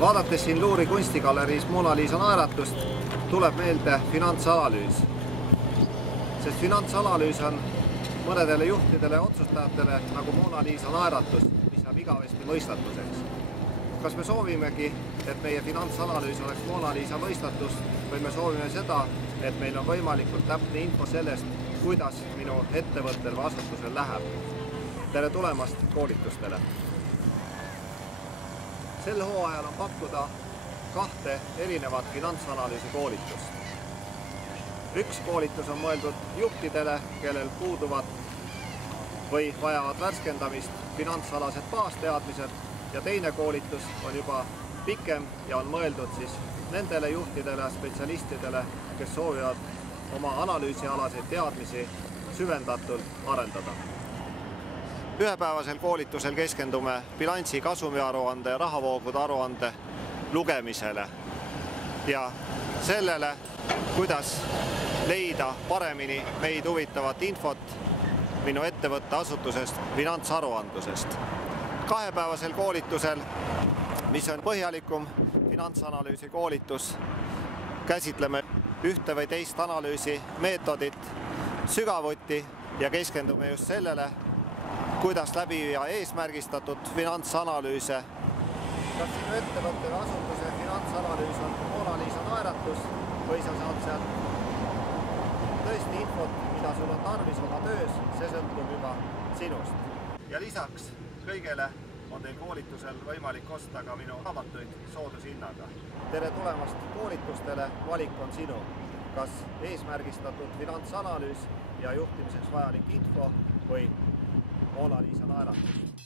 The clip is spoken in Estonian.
Vaadates siin Luuri kunstigaleris Mona Lisa naeratust, tuleb meelde finantsanalüüs. Sest finantsanalüüs on mõnedele juhtidele ja otsustajatele nagu Mona Lisa naeratus, mis saab igavesti mõistatuseks. Kas me soovimegi, et meie finantsanalüüs oleks Mona Lisa mõistatus või me soovime seda, et meil on võimalikult täpne info sellest, kuidas minu ettevõttel või asutusel läheb. Tere tulemast koolitustele! Sel hooajal on pakkuda 2 erinevat finantsanalüüsi koolitust. Üks koolitus on mõeldud juhtidele, kellel puuduvad või vajavad värskendamist finantsalased baasteadmised ja teine koolitus on juba pikem ja on mõeldud siis nendele juhtidele ja spetsialistidele, kes soovivad oma analüüsialaseid teadmisi süvendatult arendada. Ühepäevasel koolitusel keskendume bilansi kasumiaruande ja rahavoogude aruande lugemisele ja sellele, kuidas leida paremini meid huvitavat infot minu ettevõtte asutusest finantsaruandlusest. 2-päevasel koolitusel, mis on põhjalikum finantsanalüüsi koolitus, käsitleme ühte või teist analüüsi meetodit sügavuti ja keskendume just sellele, kuidas läbi viia eesmärgistatud finantsanalüüse. Kas sinu ettevõtte või asutuse finantsanalüüs on Mona Lisa naeratus või sa saad sealt tõesti infot, mida sul on tarvis oma töös, see sõltub juba sinust. Ja lisaks kõigele on teil koolitusel võimalik osta ka minu raamatuid soodushinnaga. Tere tulemast koolitustele, valik on sinu. Kas eesmärgistatud finantsanalüüs ja juhtimiseks vajalik info või Mona Lisa naeratus.